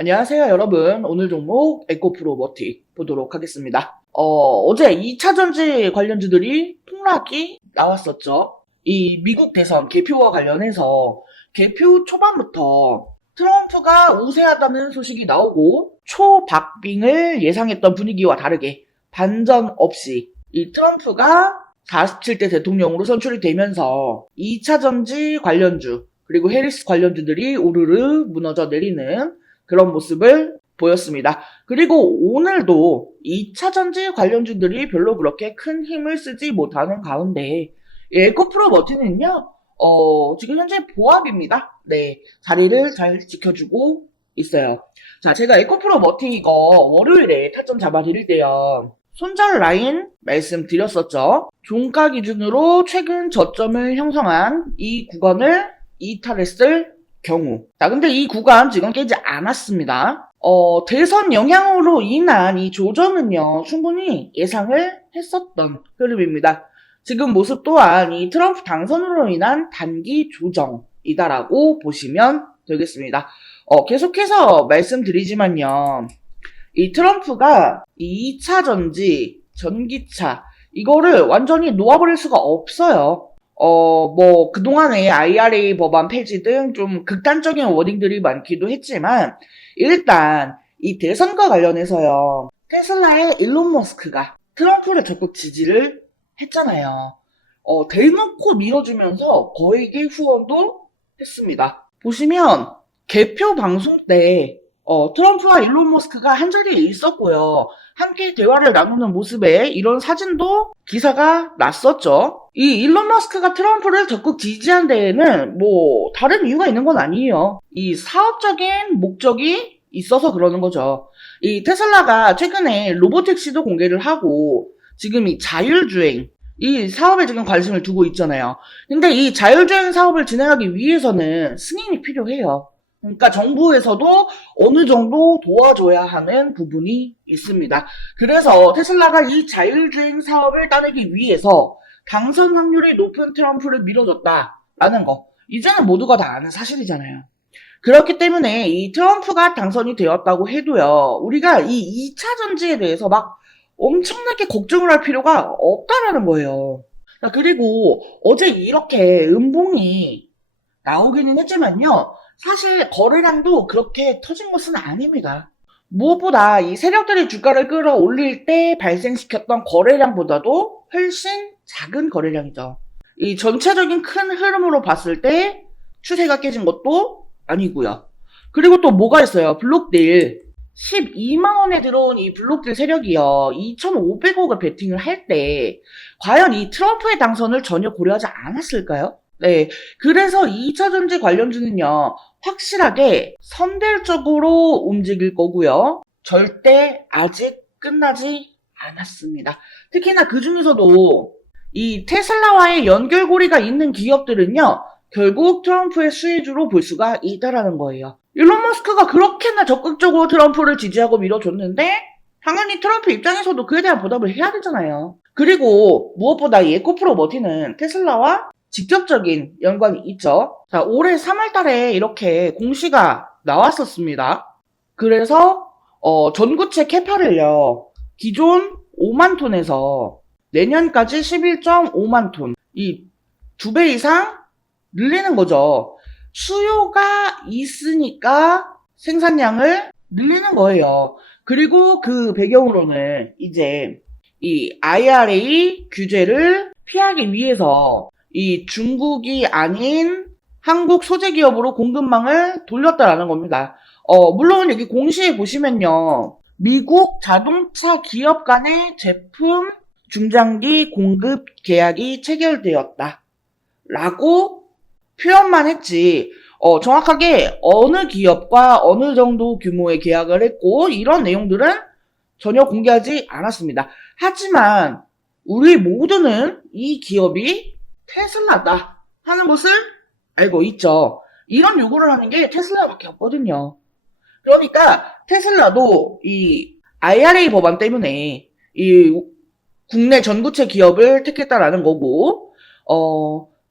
안녕하세요, 여러분. 오늘 종목 에코프로버틱 보도록 하겠습니다. 어제 2차 전지 관련주들이 폭락이 나왔었죠. 이 미국 대선 개표와 관련해서 개표 초반부터 트럼프가 우세하다는 소식이 나오고 초박빙을 예상했던 분위기와 다르게 반전 없이 이 트럼프가 47대 대통령으로 선출이 되면서 2차 전지 관련주 그리고 해리스 관련주들이 우르르 무너져 내리는 그런 모습을 보였습니다. 그리고 오늘도 2차 전지 관련주들이 별로 그렇게 큰 힘을 쓰지 못하는 가운데 에코프로 머티는요, 지금 현재 보합입니다. 네, 자리를 잘 지켜주고 있어요. 자, 제가 에코프로 머티 이거 월요일에 타점 잡아드릴 때요. 손절 라인 말씀드렸었죠. 종가 기준으로 최근 저점을 형성한 이 구간을 이탈했을 경우. 자, 근데 이 구간 지금 깨지 않았습니다. 대선 영향으로 인한 이 조정은요, 충분히 예상을 했었던 흐름입니다. 지금 모습 또한 이 트럼프 당선으로 인한 단기 조정이다라고 보시면 되겠습니다. 계속해서 말씀드리지만요, 이 트럼프가 이 2차 전지, 전기차, 이거를 완전히 놓아버릴 수가 없어요. 그동안에 IRA 법안 폐지 등 좀 극단적인 워딩들이 많기도 했지만, 일단, 이 대선과 관련해서요, 테슬라의 일론 머스크가 트럼프를 적극 지지를 했잖아요. 대놓고 밀어주면서 거액의 후원도 했습니다. 보시면, 개표 방송 때, 트럼프와 일론 머스크가 한자리에 있었고요. 함께 대화를 나누는 모습에 이런 사진도 기사가 났었죠. 이 일론 머스크가 트럼프를 적극 지지한 데에는 다른 이유가 있는 건 아니에요. 이 사업적인 목적이 있어서 그러는 거죠. 이 테슬라가 최근에 로보택시도 공개를 하고 지금 이 자율주행 이 사업에 지금 관심을 두고 있잖아요. 근데 이 자율주행 사업을 진행하기 위해서는 승인이 필요해요. 그러니까 정부에서도 어느 정도 도와줘야 하는 부분이 있습니다. 그래서 테슬라가 이 자율주행 사업을 따내기 위해서 당선 확률이 높은 트럼프를 밀어줬다라는 거. 이제는 모두가 다 아는 사실이잖아요. 그렇기 때문에 이 트럼프가 당선이 되었다고 해도요, 우리가 이 2차 전지에 대해서 막 엄청나게 걱정을 할 필요가 없다라는 거예요. 그리고 어제 이렇게 음봉이 나오기는 했지만요, 사실 거래량도 그렇게 터진 것은 아닙니다. 무엇보다 이 세력들이 주가를 끌어올릴 때 발생시켰던 거래량보다도 훨씬 작은 거래량이죠. 이 전체적인 큰 흐름으로 봤을 때 추세가 깨진 것도 아니고요. 그리고 또 뭐가 있어요? 블록딜. 12만원에 들어온 이 블록딜 세력이요. 2,500억을 베팅을 할 때 과연 이 트럼프의 당선을 전혀 고려하지 않았을까요? 네. 그래서 2차 전지 관련주는요, 확실하게 선별적으로 움직일 거고요. 절대 아직 끝나지 않았습니다. 특히나 그 중에서도 이 테슬라와의 연결고리가 있는 기업들은요, 결국 트럼프의 수혜주로 볼 수가 있다라는 거예요. 일론 머스크가 그렇게나 적극적으로 트럼프를 지지하고 밀어줬는데, 당연히 트럼프 입장에서도 그에 대한 보답을 해야 되잖아요. 그리고 무엇보다 이 에코프로 머티는 테슬라와 직접적인 연관이 있죠. 자, 올해 3월 달에 이렇게 공시가 나왔었습니다. 그래서, 전구체 캐파를요, 기존 5만 톤에서 내년까지 11.5만 톤, 이 2배 이상 늘리는 거죠. 수요가 있으니까 생산량을 늘리는 거예요. 그리고 그 배경으로는 이제 이 IRA 규제를 피하기 위해서 이 중국이 아닌 한국 소재 기업으로 공급망을 돌렸다라는 겁니다. 물론 여기 공시에 보시면요, 미국 자동차 기업 간의 제품 중장기 공급 계약이 체결되었다 라고 표현만 했지, 정확하게 어느 기업과 어느 정도 규모의 계약을 했고 이런 내용들은 전혀 공개하지 않았습니다. 하지만 우리 모두는 이 기업이 테슬라다 하는 것을 알고 있죠. 이런 요구를 하는 게 테슬라밖에 없거든요. 그러니까 테슬라도 이 IRA 법안 때문에 이 국내 전구체 기업을 택했다라는 거고,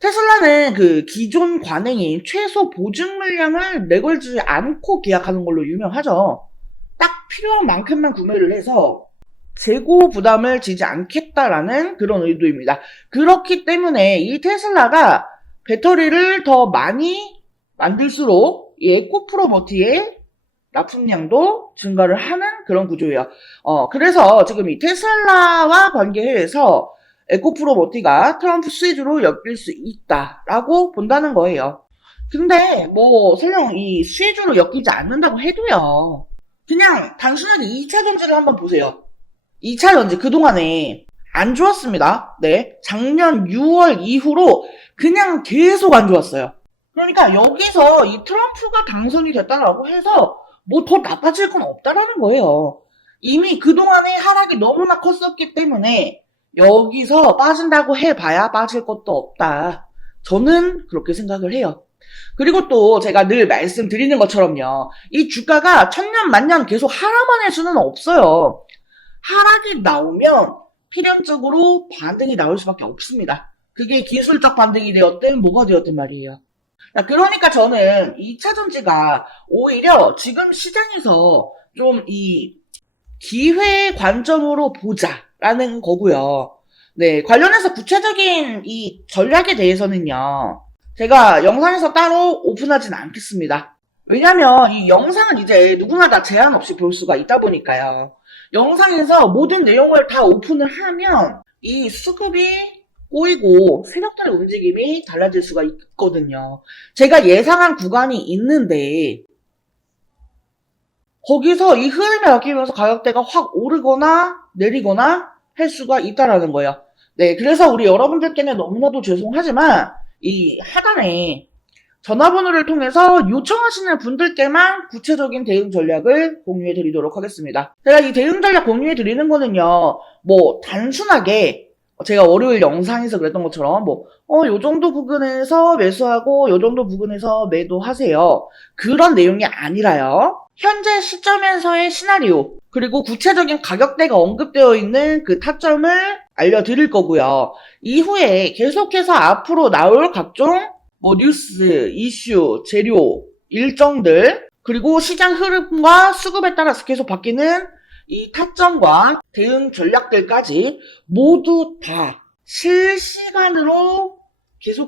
테슬라는 그 기존 관행인 최소 보증 물량을 내걸지 않고 계약하는 걸로 유명하죠. 딱 필요한 만큼만 구매를 해서 재고 부담을 지지 않겠다라는 그런 의도입니다. 그렇기 때문에 이 테슬라가 배터리를 더 많이 만들수록 이 에코프로 버티의 납품량도 증가를 하는 그런 구조예요. 그래서 지금 이 테슬라와 관계해서 에코프로 버티가 트럼프 수혜주로 엮일 수 있다라고 본다는 거예요. 근데 뭐 설령 이 수혜주로 엮이지 않는다고 해도요. 그냥 단순하게 2차 전지를 한번 보세요. 2차 전지 그동안에 안 좋았습니다. 네. 작년 6월 이후로 그냥 계속 안 좋았어요. 그러니까 여기서 이 트럼프가 당선이 됐다라고 해서 뭐 더 나빠질 건 없다라는 거예요. 이미 그동안의 하락이 너무나 컸었기 때문에 여기서 빠진다고 해봐야 빠질 것도 없다. 저는 그렇게 생각을 해요. 그리고 또 제가 늘 말씀드리는 것처럼요. 이 주가가 천년 만년 계속 하락만 할 수는 없어요. 하락이 나오면 필연적으로 반등이 나올 수밖에 없습니다. 그게 기술적 반등이 되었든 뭐가 되었든 말이에요. 그러니까 저는 2차 전지가 오히려 지금 시장에서 좀 이 기회 관점으로 보자라는 거고요. 네, 관련해서 구체적인 이 전략에 대해서는요. 제가 영상에서 따로 오픈하진 않겠습니다. 왜냐면 이 영상은 이제 누구나 다 제한 없이 볼 수가 있다 보니까요. 영상에서 모든 내용을 다 오픈을 하면 이 수급이 꼬이고 세력들의 움직임이 달라질 수가 있거든요. 제가 예상한 구간이 있는데 거기서 이 흐름에 맡기면서 가격대가 확 오르거나 내리거나 할 수가 있다라는 거예요. 네, 그래서 우리 여러분들께는 너무나도 죄송하지만 이 하단에 전화번호를 통해서 요청하시는 분들께만 구체적인 대응 전략을 공유해 드리도록 하겠습니다. 제가 이 대응 전략 공유해 드리는 거는요, 뭐 단순하게 제가 월요일 영상에서 그랬던 것처럼 요 정도 부근에서 매수하고 요 정도 부근에서 매도하세요. 그런 내용이 아니라요. 현재 시점에서의 시나리오 그리고 구체적인 가격대가 언급되어 있는 그 타점을 알려드릴 거고요. 이후에 계속해서 앞으로 나올 각종 뉴스, 이슈, 재료, 일정들 그리고 시장 흐름과 수급에 따라서 계속 바뀌는 이 타점과 대응 전략들까지 모두 다 실시간으로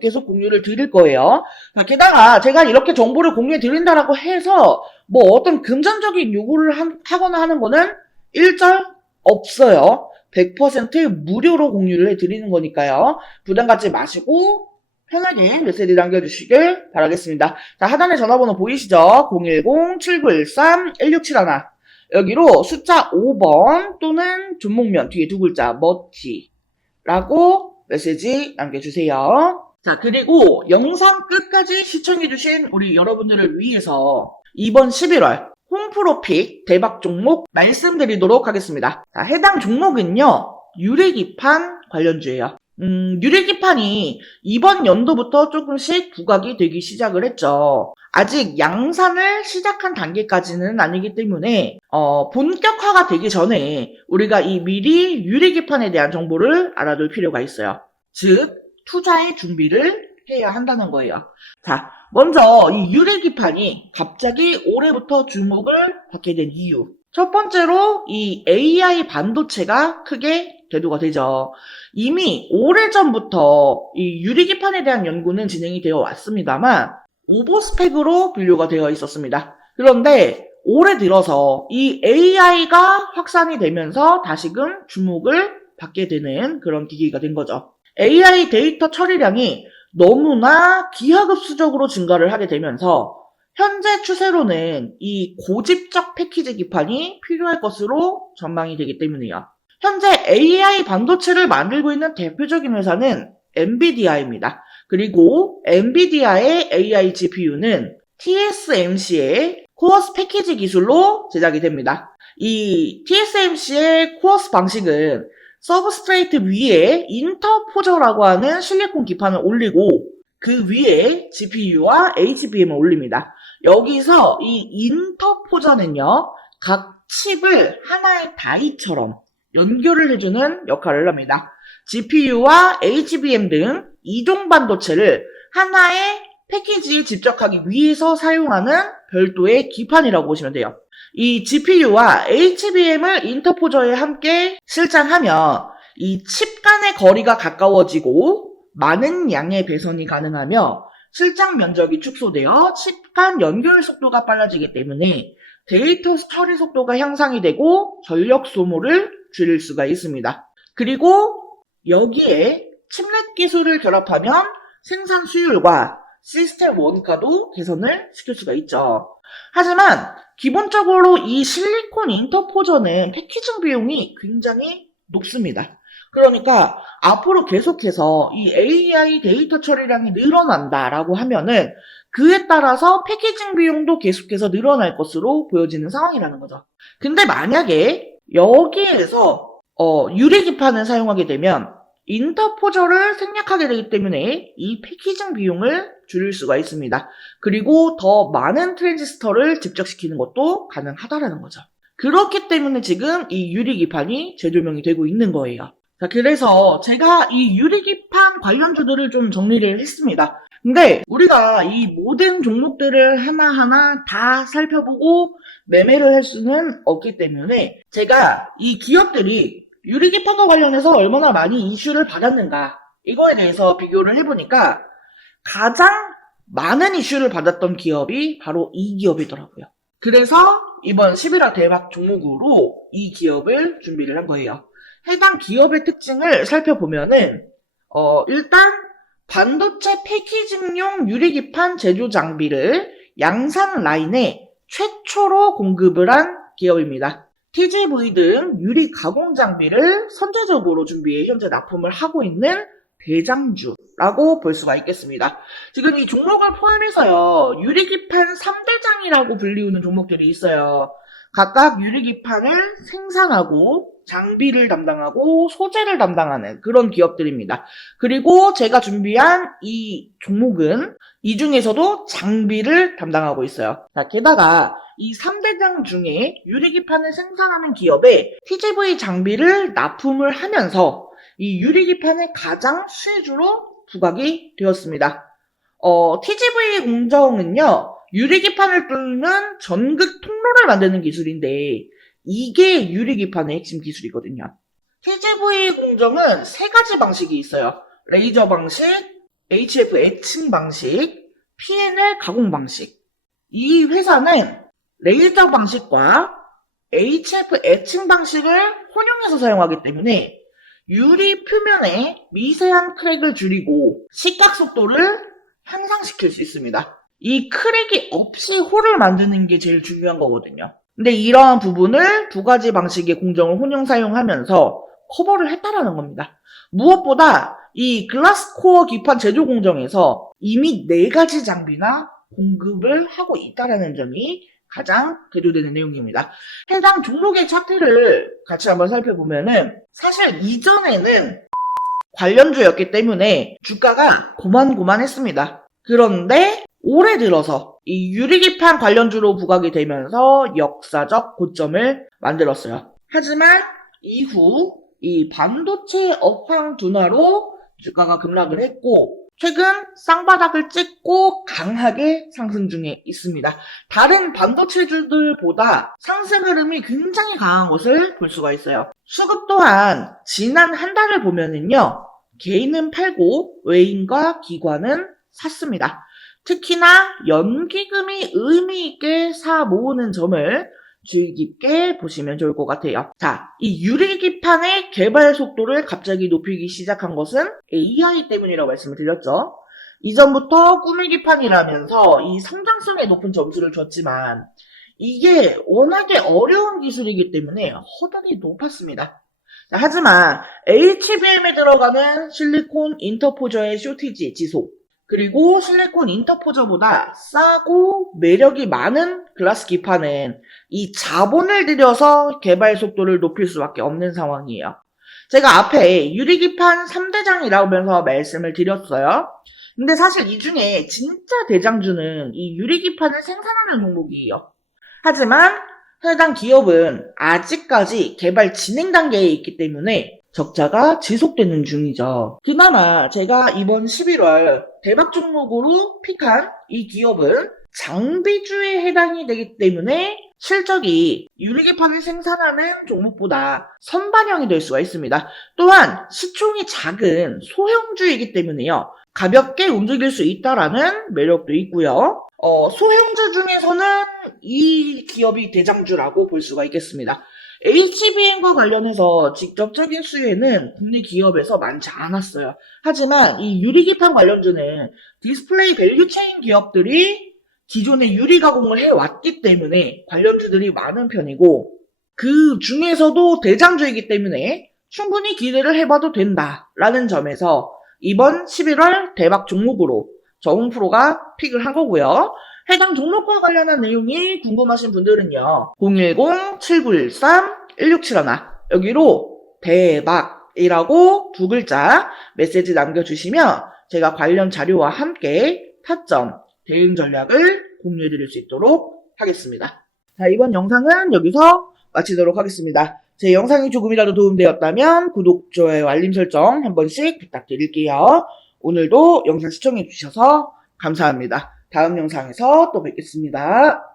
계속 공유를 드릴 거예요. 게다가 제가 이렇게 정보를 공유해 드린다라고 해서 어떤 금전적인 요구를 하거나 하는 거는 일절 없어요. 100% 무료로 공유를 해 드리는 거니까요. 부담 갖지 마시고 편하게 메시지 남겨주시길 바라겠습니다. 자, 하단에 전화번호 보이시죠? 010-7913-1671 여기로 숫자 5번 또는 존목면 뒤에 두 글자 머티라고 메시지 남겨주세요. 자, 그리고 영상 끝까지 시청해주신 우리 여러분들을 위해서 이번 11월 홈프로픽 대박 종목 말씀드리도록 하겠습니다. 자, 해당 종목은요, 유리기판 관련주예요. 유리기판이 이번 연도부터 조금씩 부각이 되기 시작을 했죠. 아직 양산을 시작한 단계까지는 아니기 때문에 본격화가 되기 전에 우리가 이 미리 유리기판에 대한 정보를 알아둘 필요가 있어요. 즉 투자의 준비를 해야 한다는 거예요. 자, 먼저 이 유리기판이 갑자기 올해부터 주목을 받게 된 이유. 첫 번째로 이 AI 반도체가 크게 대두가 되죠. 이미 오래전부터 이 유리기판에 대한 연구는 진행이 되어 왔습니다만 오버스펙으로 분류가 되어 있었습니다. 그런데 올해 들어서 이 AI가 확산이 되면서 다시금 주목을 받게 되는 그런 기기가 된 거죠. AI 데이터 처리량이 너무나 기하급수적으로 증가를 하게 되면서 현재 추세로는 이 고집적 패키지 기판이 필요할 것으로 전망이 되기 때문이에요. 현재 AI 반도체를 만들고 있는 대표적인 회사는 엔비디아입니다. 그리고 엔비디아의 AI GPU는 TSMC의 코어스 패키지 기술로 제작이 됩니다. 이 TSMC의 코어스 방식은 서브스트레이트 위에 인터포저라고 하는 실리콘 기판을 올리고 그 위에 GPU와 HBM을 올립니다. 여기서 이 인터포저는요, 각 칩을 하나의 다이처럼 연결을 해주는 역할을 합니다. GPU와 HBM 등 이동 반도체를 하나의 패키지에 집적하기 위해서 사용하는 별도의 기판이라고 보시면 돼요. 이 GPU와 HBM을 인터포저에 함께 실장하면 이 칩 간의 거리가 가까워지고 많은 양의 배선이 가능하며 실장 면적이 축소되어 칩 간 연결 속도가 빨라지기 때문에 데이터 처리 속도가 향상이 되고 전력 소모를 줄일 수가 있습니다. 그리고 여기에 칩넷 기술을 결합하면 생산 수율과 시스템 원가도 개선을 시킬 수가 있죠. 하지만 기본적으로 이 실리콘 인터포저는 패키징 비용이 굉장히 높습니다. 그러니까 앞으로 계속해서 이 AI 데이터 처리량이 늘어난다라고 하면은 그에 따라서 패키징 비용도 계속해서 늘어날 것으로 보여지는 상황이라는 거죠. 근데 만약에 여기에서 유리기판을 사용하게 되면 인터포저를 생략하게 되기 때문에 이 패키징 비용을 줄일 수가 있습니다. 그리고 더 많은 트랜지스터를 집적시키는 것도 가능하다라는 거죠. 그렇기 때문에 지금 이 유리기판이 재조명이 되고 있는 거예요. 자, 그래서 제가 이 유리기판 관련주들을 좀 정리를 했습니다. 근데 우리가 이 모든 종목들을 하나하나 다 살펴보고 매매를 할 수는 없기 때문에 제가 이 기업들이 유리기판과 관련해서 얼마나 많이 이슈를 받았는가 이거에 대해서 비교를 해보니까 가장 많은 이슈를 받았던 기업이 바로 이 기업이더라고요. 그래서 이번 11월 대박 종목으로 이 기업을 준비를 한 거예요. 해당 기업의 특징을 살펴보면은 일단 반도체 패키징용 유리기판 제조 장비를 양산 라인에 최초로 공급을 한 기업입니다. TGV 등 유리 가공 장비를 선제적으로 준비해 현재 납품을 하고 있는 대장주라고 볼 수가 있겠습니다. 지금 이 종목을 포함해서요, 유리기판 3대장이라고 불리우는 종목들이 있어요. 각각 유리기판을 생산하고 장비를 담당하고 소재를 담당하는 그런 기업들입니다. 그리고 제가 준비한 이 종목은 이 중에서도 장비를 담당하고 있어요. 자, 게다가 이 3대장 중에 유리기판을 생산하는 기업에 TGV 장비를 납품을 하면서 이 유리기판의 가장 수혜주로 부각이 되었습니다. TGV 공정은요, 유리기판을 뚫는 전극 통로를 만드는 기술인데 이게 유리기판의 핵심 기술이거든요. TGV 공정은 세 가지 방식이 있어요. 레이저 방식, HF 에칭 방식, PNL 가공 방식. 이 회사는 레이저 방식과 HF 에칭 방식을 혼용해서 사용하기 때문에 유리 표면에 미세한 크랙을 줄이고 시각 속도를 향상시킬 수 있습니다. 이 크랙이 없이 홀을 만드는 게 제일 중요한 거거든요. 근데 이러한 부분을 두 가지 방식의 공정을 혼용 사용하면서 커버를 했다라는 겁니다. 무엇보다 이 글라스코어 기판 제조 공정에서 이미 4가지 장비나 공급을 하고 있다라는 점이 가장 대조되는 내용입니다. 해당 종목의 차트를 같이 한번 살펴보면은 사실 이전에는 관련주였기 때문에 주가가 고만고만했습니다. 그런데 올해 들어서 이 유리기판 관련주로 부각이 되면서 역사적 고점을 만들었어요. 하지만 이후 이 반도체 업황 둔화로 주가가 급락을 했고 최근 쌍바닥을 찍고 강하게 상승 중에 있습니다. 다른 반도체주들보다 상승 흐름이 굉장히 강한 것을 볼 수가 있어요. 수급 또한 지난 한 달을 보면은요, 개인은 팔고 외인과 기관은 샀습니다. 특히나 연기금이 의미 있게 사 모으는 점을 주의 깊게 보시면 좋을 것 같아요. 자, 이 유리기판의 개발 속도를 갑자기 높이기 시작한 것은 AI 때문이라고 말씀을 드렸죠. 이전부터 꾸미기판이라면서 이 성장성에 높은 점수를 줬지만 이게 워낙에 어려운 기술이기 때문에 허들이 높았습니다. 자, 하지만 HBM에 들어가는 실리콘 인터포저의 쇼티지 지속, 그리고 실리콘 인터포저보다 싸고 매력이 많은 글라스 기판은 이 자본을 들여서 개발 속도를 높일 수밖에 없는 상황이에요. 제가 앞에 유리기판 3대장이라고 하면서 말씀을 드렸어요. 근데 사실 이 중에 진짜 대장주는 이 유리기판을 생산하는 종목이에요. 하지만 해당 기업은 아직까지 개발 진행 단계에 있기 때문에 적자가 지속되는 중이죠. 그나마 제가 이번 11월 대박 종목으로 픽한 이 기업은 장비주에 해당이 되기 때문에 실적이 유리기판을 생산하는 종목보다 선반영이 될 수가 있습니다. 또한 시총이 작은 소형주이기 때문에요. 가볍게 움직일 수 있다라는 매력도 있고요. 소형주 중에서는 이 기업이 대장주라고 볼 수가 있겠습니다. HBM과 관련해서 직접적인 수혜는 국내 기업에서 많지 않았어요. 하지만 이 유리기판 관련주는 디스플레이 밸류체인 기업들이 기존에 유리 가공을 해왔기 때문에 관련주들이 많은 편이고 그 중에서도 대장주이기 때문에 충분히 기대를 해봐도 된다라는 점에서 이번 11월 대박 종목으로 저홍프로가 픽을 한 거고요. 해당 종목과 관련한 내용이 궁금하신 분들은요. 010-7913-1671 여기로 대박이라고 두 글자 메시지 남겨주시면 제가 관련 자료와 함께 타점, 대응 전략을 공유해드릴 수 있도록 하겠습니다. 자, 이번 영상은 여기서 마치도록 하겠습니다. 제 영상이 조금이라도 도움되었다면 구독, 좋아요, 알림 설정 한 번씩 부탁드릴게요. 오늘도 영상 시청해주셔서 감사합니다. 다음 영상에서 또 뵙겠습니다.